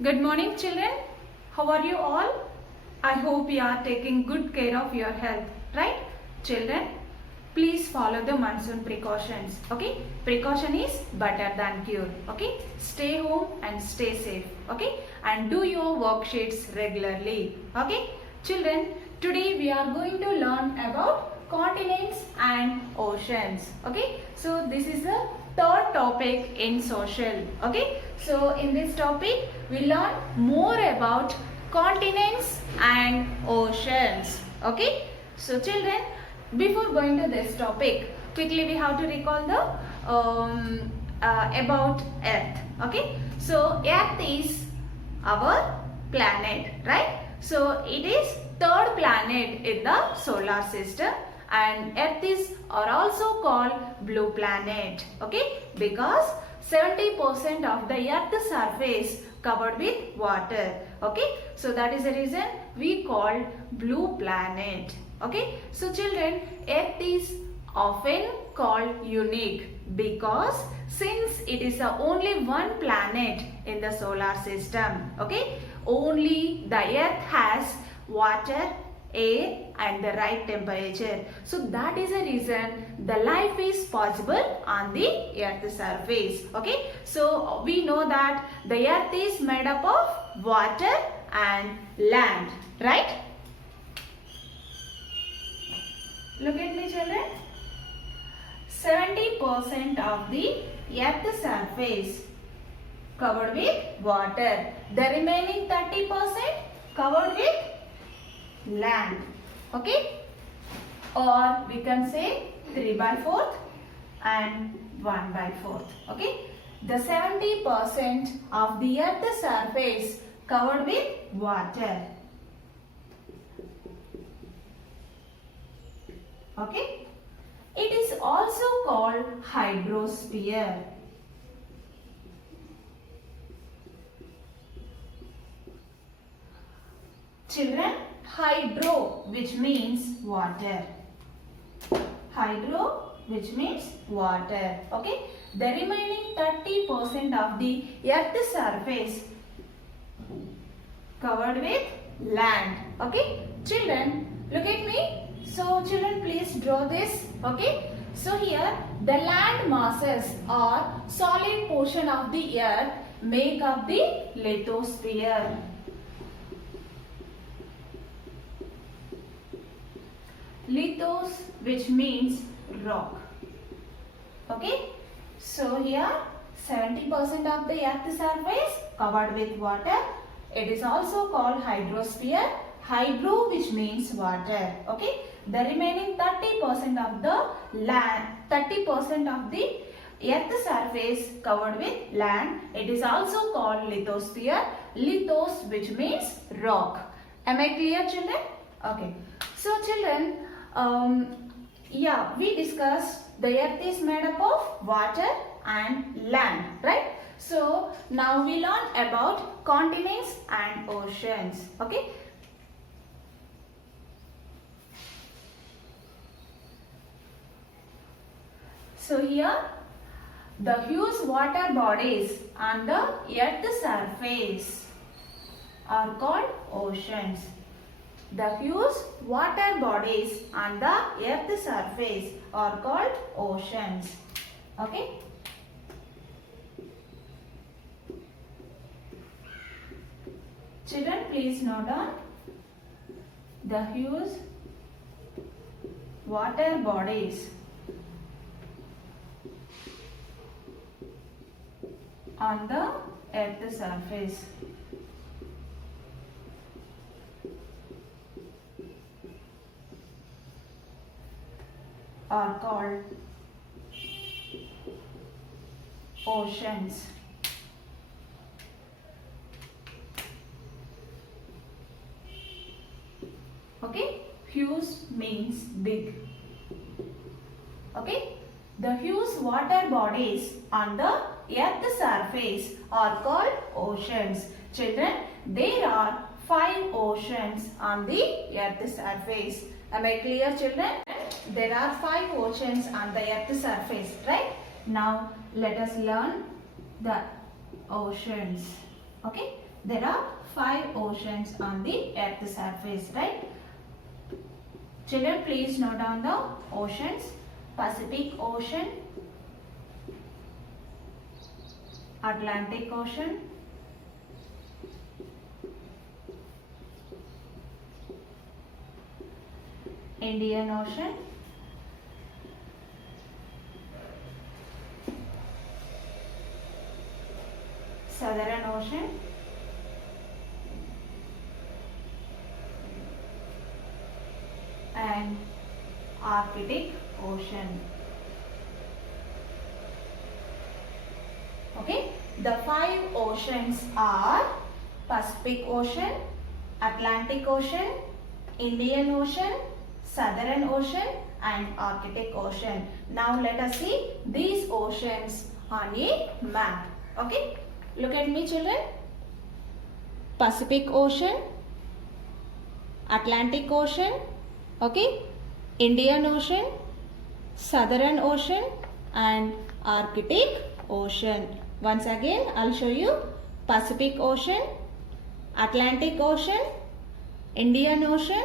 Good morning children. How are you all? I hope you are taking good care of your health, right? Children, please follow the monsoon precautions, okay? Precaution is better than cure, okay? Stay home and stay safe, okay? And do your worksheets regularly, okay? Children, today we are going to learn about continents and oceans, okay? So this is the third topic in social, okay? So in this topic we learn more about continents and oceans, okay? So children, before going to this topic, quickly we have to recall the about Earth, okay? So Earth is our planet, right? So it is third planet in the solar system, and Earth is also called blue planet, okay? Because 70% of the Earth's surface covered with water, okay? So that is the reason we call blue planet, okay? So children, Earth is often called unique because since it is the only one planet in the solar system, okay? Only the Earth has water, air and the right temperature. So that is the reason the life is possible on the Earth's surface, okay? So we know that the Earth is made up of water and land, right? Look at me children. 70% of the Earth's surface covered with water. The remaining 30% covered with land, okay? Or we can say 3/4 and 1/4, okay? The 70% of the Earth's surface covered with water, okay? It is also called hydrosphere. Children, hydro which means water. Hydro which means water, okay? The remaining 30% of the Earth's surface covered with land, okay? Children, look at me. So children, please draw this, okay? So here the land masses or solid portion of the earth make up the lithosphere. Lithos which means rock, okay? So here 70% of the earth's surface covered with water. It is also called hydrosphere. Hydro which means water, okay? The remaining 30% of the land, 30% of the earth's surface covered with land. It is also called lithosphere. Lithos which means rock. Am I clear children? Okay. So children, we discussed the earth is made up of water and land, right? So now we learn about continents and oceans, okay? So here the huge water bodies on the earth's surface are called oceans. The huge water bodies on the earth's surface are called oceans, okay? Children, please note down the huge water bodies on the earth's surface are called oceans. Okay, huge means big, okay? The huge water bodies on the earth's surface are called oceans. Children, there are 5 oceans on the earth's surface. Am I clear children? There are 5 oceans on the earth's surface, right? Now let us learn the oceans. Okay, there are 5 oceans on the earth surface, right? Children, please note down the oceans. Pacific Ocean, Atlantic Ocean, Indian Ocean, Southern Ocean, and Arctic Ocean. Okay, the 5 oceans are Pacific Ocean, Atlantic Ocean, Indian Ocean, Southern Ocean and Arctic Ocean. Now let us see these oceans on a map. Okay, look at me children. Pacific Ocean, Atlantic Ocean, okay, Indian Ocean, Southern Ocean and Arctic Ocean. Once again I'll show you Pacific Ocean, Atlantic Ocean, Indian Ocean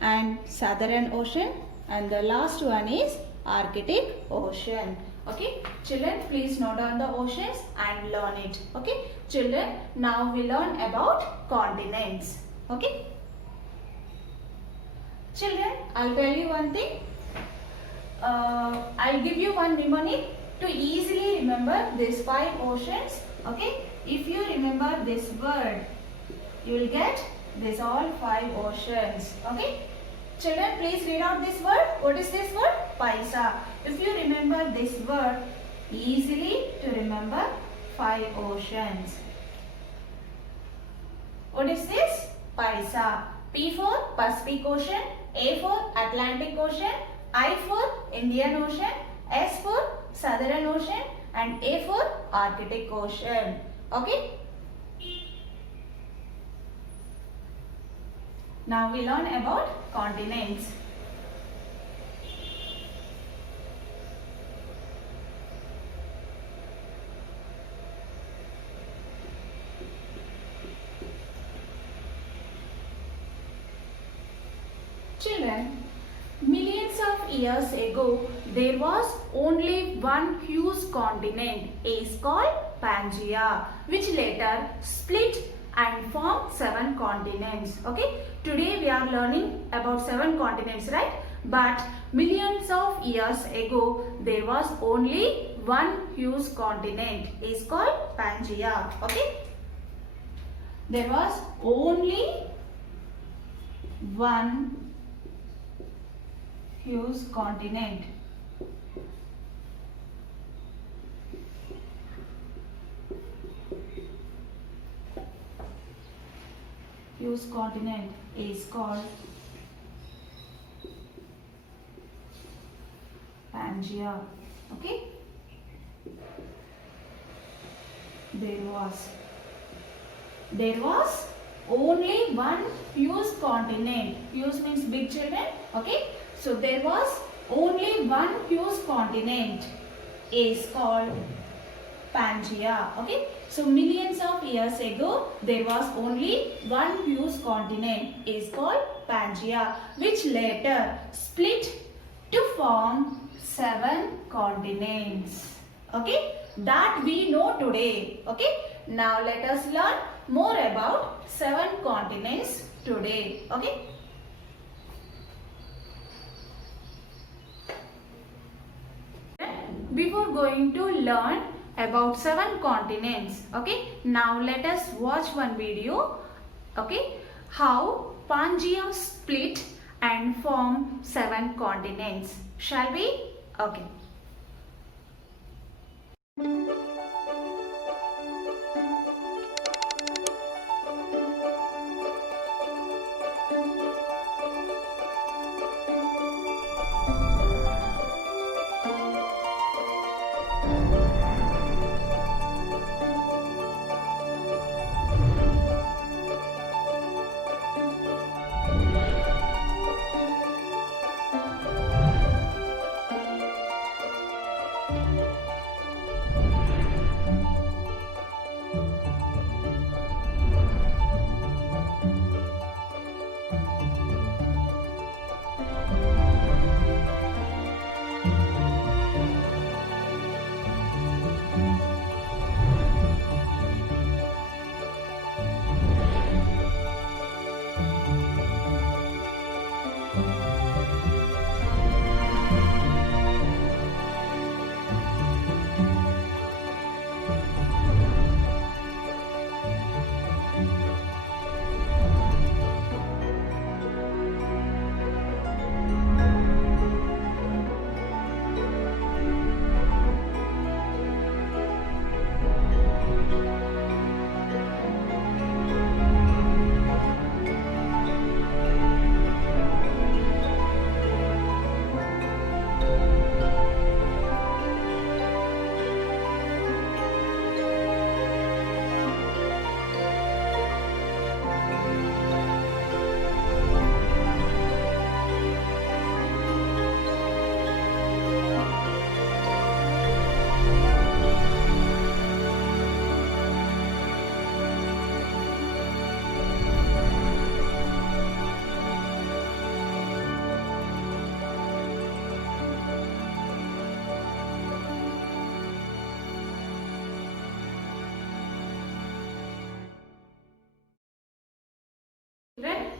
and Southern Ocean, and the last one is Arctic Ocean. Okay, children, please note down the oceans and learn it. Okay, children, now we learn about continents. Okay, children, I'll tell you one thing. I'll give you one mnemonic to easily remember these 5 oceans. Okay, if you remember this word, you will get these all 5 oceans. Okay, children, please read out this word. What is this word? Paisa. If you remember this word, easily to remember 5 oceans. What is this? Paisa. P for Pacific Ocean, A for Atlantic Ocean, I for Indian Ocean, S for Southern Ocean and A for Arctic Ocean. Okay. Now we learn about continents. Children, millions of years ago, there was only one huge continent, is called Pangaea, which later split and formed 7 continents. Okay, today we are learning about 7 continents, right? But millions of years ago, there was only one huge continent, is called Pangaea. Okay, there was only one huge continent. Huge continent is called Pangaea. Okay. There was only one huge continent. Huge means big, children. Okay. So there was only one huge continent, is called Pangaea. Okay. So millions of years ago, there was only one huge continent, is called Pangaea, which later split to form 7 continents. Okay, that we know today. Okay, now let us learn more about 7 continents today. Okay. Before going to learn about 7 continents, okay, now let us watch one video, okay, how Pangaea split and form 7 continents. Shall we? Okay.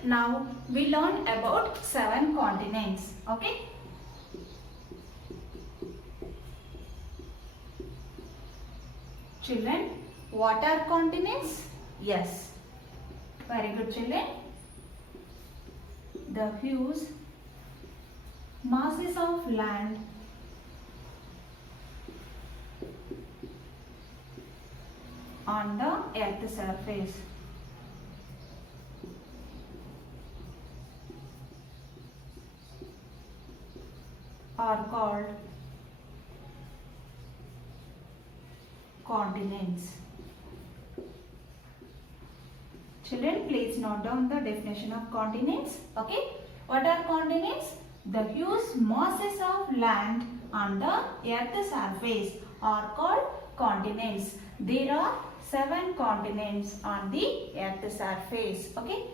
now we learn about 7 continents. Okay. Children, what are continents? Yes. Very good, children. The huge masses of land on the earth's surface are called continents. Children, please note down the definition of continents. Okay, what are continents? The huge masses of land on the earth's surface are called continents. There are 7 continents on the earth's surface. Okay.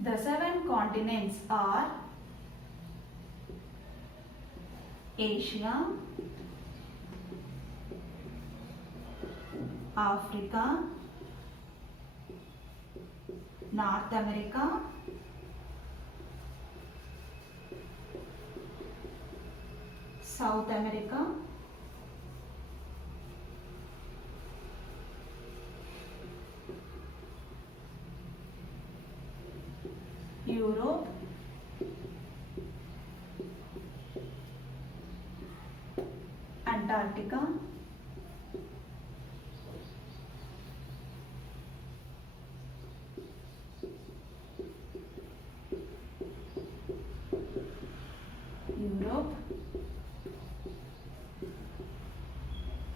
The 7 continents are Asia, Africa, North America, South America, Europe, Antarctica, Europe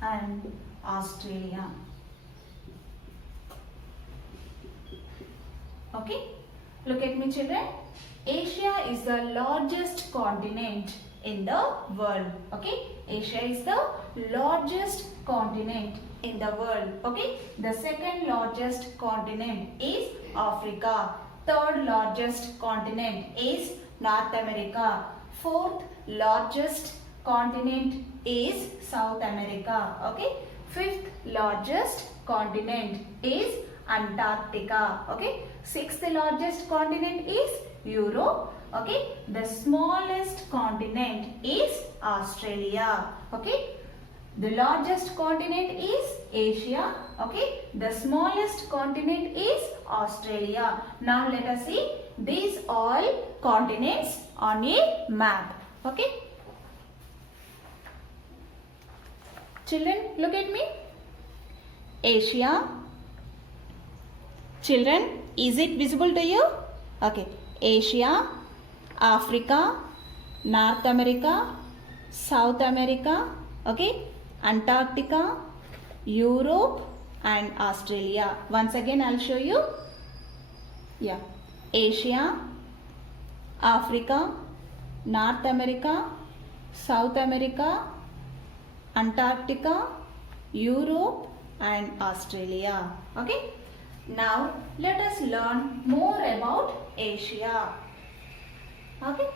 and Australia. Okay, look at me, children. Asia is the largest continent in the world. Okay, Asia is the largest continent in the world. Okay, the second largest continent is Africa. Third largest continent is North America. Fourth largest continent is South America. Okay, fifth largest continent is Antarctica. Okay, sixth largest continent is Europe. Okay, the smallest continent is Australia. Okay, the largest continent is Asia. Okay, the smallest continent is Australia. Now let us see these all continents on a map. Okay, children, look at me. Asia. Children, is it visible to you? Okay, Asia, Africa, North America, South America, okay, Antarctica, Europe and Australia. Once again I'll show you. Yeah, Asia, Africa, North America, South America, Antarctica, Europe and Australia. Okay. Now let us learn more about Asia. Okay.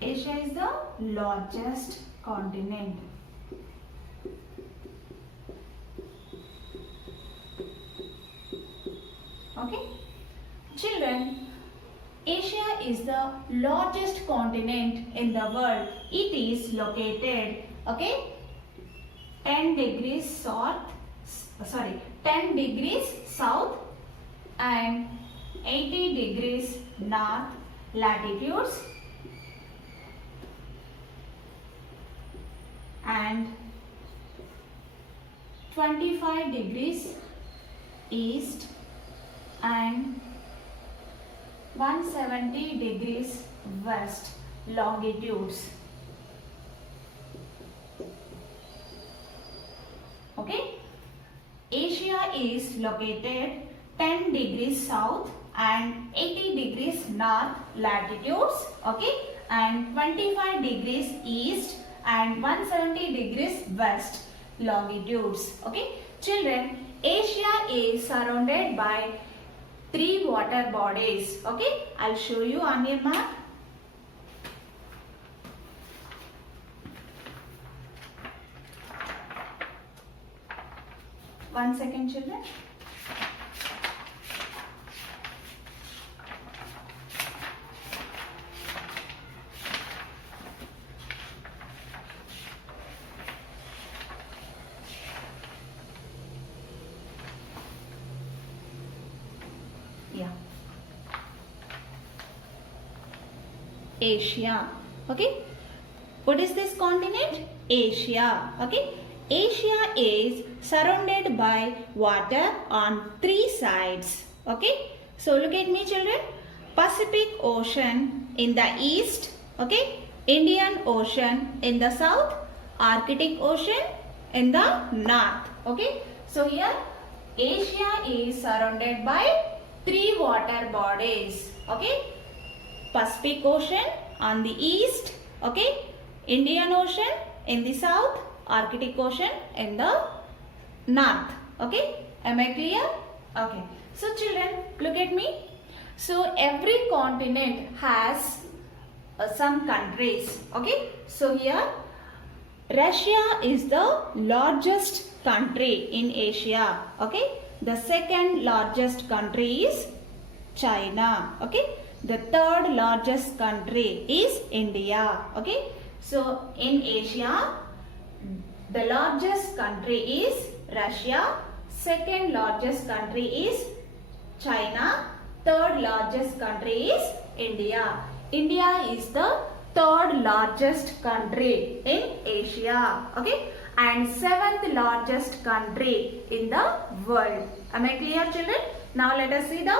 Asia is the largest continent. Okay. Children, Asia is the largest continent in the world. It is located, okay, 10 degrees south and 80 degrees north latitudes and 25 degrees east and 170 degrees west longitudes. Okay, Asia is located 10 degrees south and 80 degrees north latitudes, okay, and 25 degrees east and 170 degrees west longitudes. Okay, children, Asia is surrounded by 3 water bodies. Okay, I'll show you on your map. One second, children. Yeah. Asia. Okay. What is this continent? Asia. Okay. Asia is surrounded by water on 3 sides. Okay. So look at me, children. Pacific Ocean in the east. Okay. Indian Ocean in the south. Arctic Ocean in the north. Okay. So here Asia is surrounded by 3 water bodies. Okay. Pacific Ocean on the east. Okay. Indian Ocean in the south. Arctic Ocean in the north. Okay. Am I clear? Okay. So children, look at me. So every continent has some countries. Okay. So here Russia is the largest country in Asia. Okay. The second largest country is China. Okay. The third largest country is India. Okay. So in Asia, the largest country is Russia. Second largest country is China. Third largest country is India. India is the third largest country in Asia. Okay. And 7th largest country in the world. Am I clear, children? Now let us see the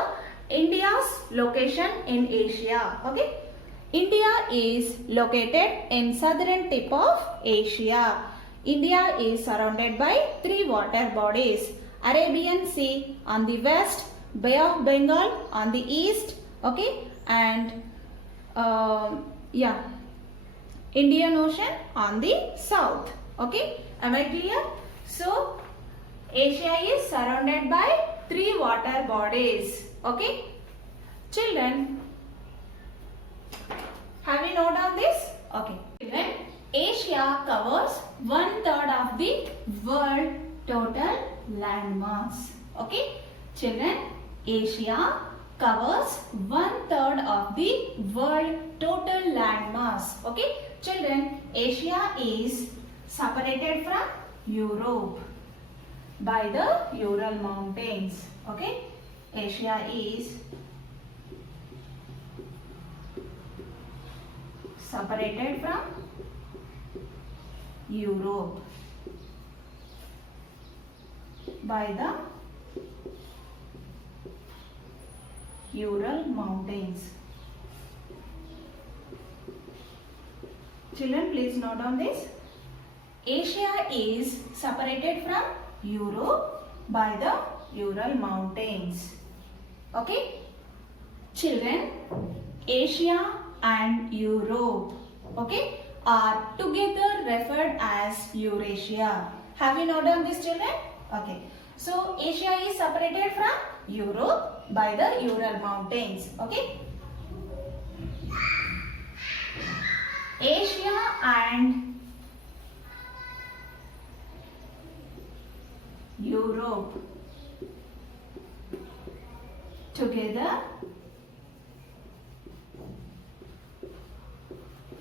India's location in Asia. Okay. India is located in southern tip of Asia. India is surrounded by 3 water bodies. Arabian Sea on the west, Bay of Bengal on the east. Okay. And Indian Ocean on the south. Okay. Am I clear? So Asia is surrounded by 3 water bodies. Okay. Children, have you noted down this? Okay. Children, Asia covers 1/3 of the world total landmass. Okay. Children, Asia covers 1/3 of the world total landmass. Okay. Children, Asia is separated from Europe by the Ural Mountains. Okay. Asia is separated from Europe by the Ural Mountains. Children, please note down this. Asia is separated from Europe by the Ural Mountains. Okay. Children, Asia and Europe, okay, are together referred as Eurasia. Have you noted down this, children? Okay. So Asia is separated from Europe by the Ural Mountains. Okay. Asia and Europe together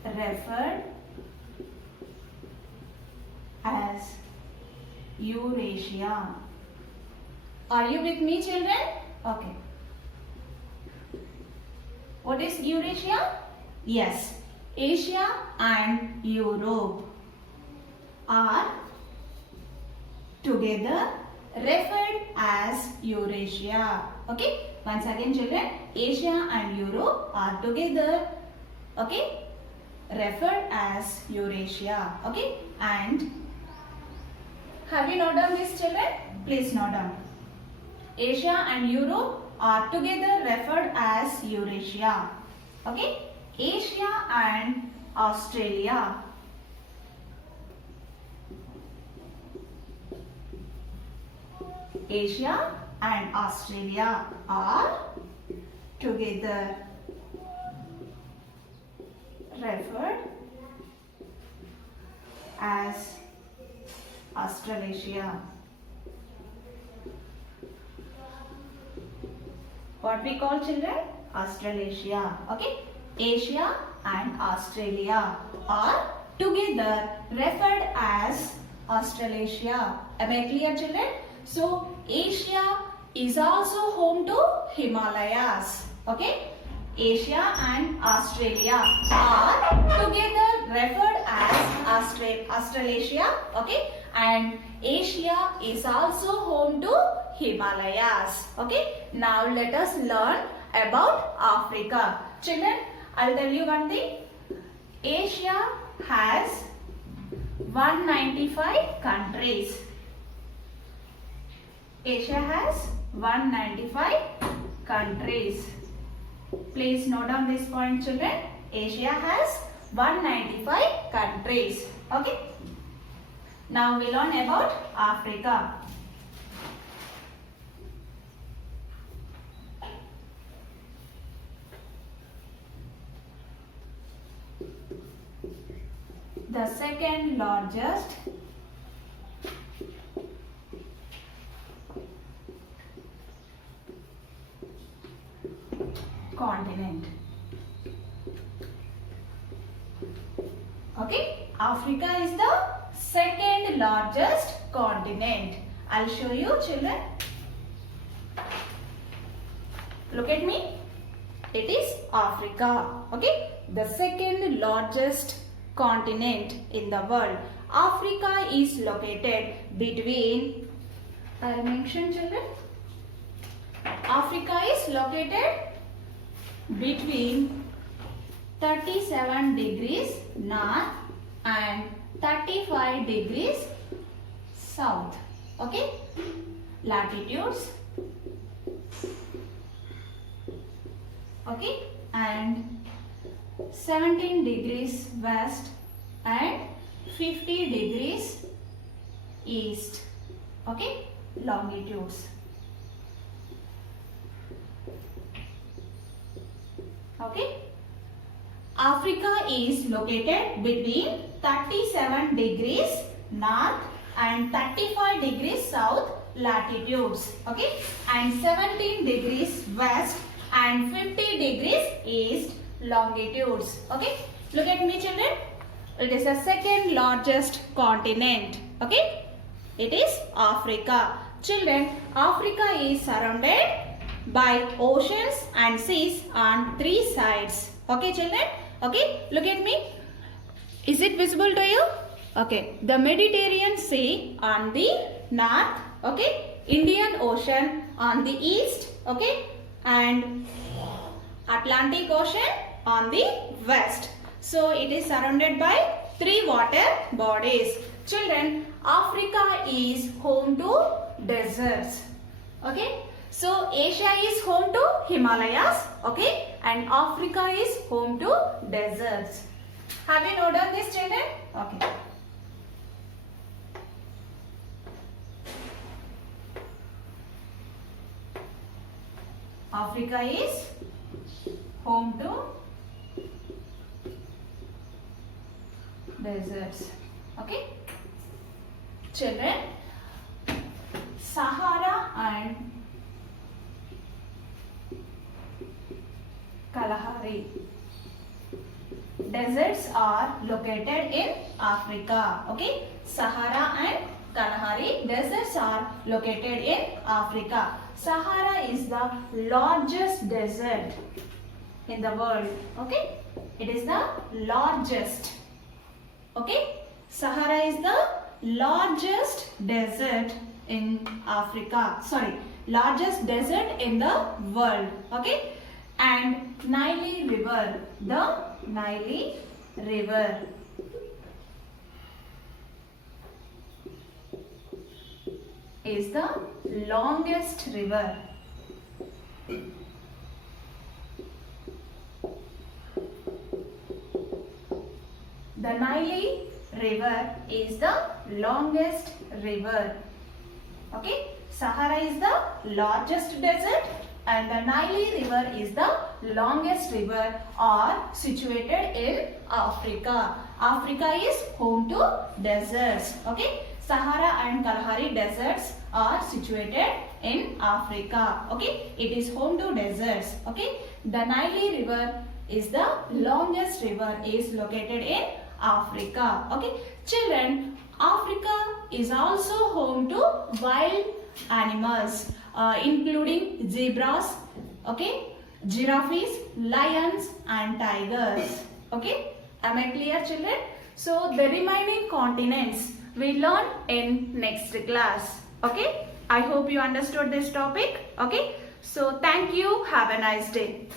referred as Eurasia. Are you with me, children? Okay. What is Eurasia? Yes, Asia and Europe are together referred as Eurasia. Okay. Once again, children, Asia and Europe are together, okay, referred as Eurasia. Okay. And have you noted down this, children? Please note down. Asia and Europe are together referred as Eurasia. Okay. Asia and Australia. Asia and Australia are together referred as Australasia. What we call, children? Australasia. Okay. Asia and Australia are together referred as Australasia. Am I clear, children? So Asia is also home to Himalayas. Okay. Asia and Australia are together referred as Australasia. Okay. And Asia is also home to Himalayas. Okay. Now let us learn about Africa. Children, I'll tell you one thing. Asia has 195 countries. Asia has 195 countries. Please note down this point, children. Asia has 195 countries. Okay. Now we learn about Africa. The second largest continent. Okay, Africa is the second largest continent. I'll show you, children. Look at me. It is Africa. Okay, the second largest continent in the world. Africa is located between, I'll mention, children. Africa is located between 37 degrees north and 35 degrees south. Okay, latitudes. Okay, and 17 degrees west and 50 degrees east. Okay, longitudes. Okay, Africa is located between 37 degrees north and 35 degrees south latitudes. Okay, and 17 degrees west and 50 degrees east longitudes. Okay, look at me, children. It is the second largest continent. Okay, it is Africa. Children, Africa is surrounded by oceans and seas on three sides. Okay, children. Okay, look at me. Is it visible to you? Okay, the Mediterranean Sea on the north. Okay, Indian Ocean on the east. Okay, and Atlantic Ocean on the west. So it is surrounded by three water bodies. Children, Africa is home to deserts. Okay, so Asia is home to Himalayas. Okay, and Africa is home to deserts. Have you noted this, children? Okay. Africa is home to deserts. Okay, children, Sahara and Kalahari deserts are located in Africa. Okay, Sahara and Kalahari deserts are located in Africa. Sahara is the largest desert in the world. Okay, it is the largest. Okay, Sahara is the largest desert in Africa. Sorry, largest desert in the world. Okay, and Nile River, the Nile River is the longest river. The Nile River is the longest river. Okay, Sahara is the largest desert and the Nile river is the longest river are situated in Africa. Africa is home to deserts. Okay. Sahara and Kalahari deserts are situated in Africa. Okay. It is home to deserts. Okay. The Nile river is the longest river is located in Africa. Okay. Children, Africa is also home to wild animals including zebras, okay, giraffes, lions and tigers. Okay, am I clear, children? So the remaining continents we learn in next class. Okay, I hope you understood this topic. Okay, so thank you. Have a nice day.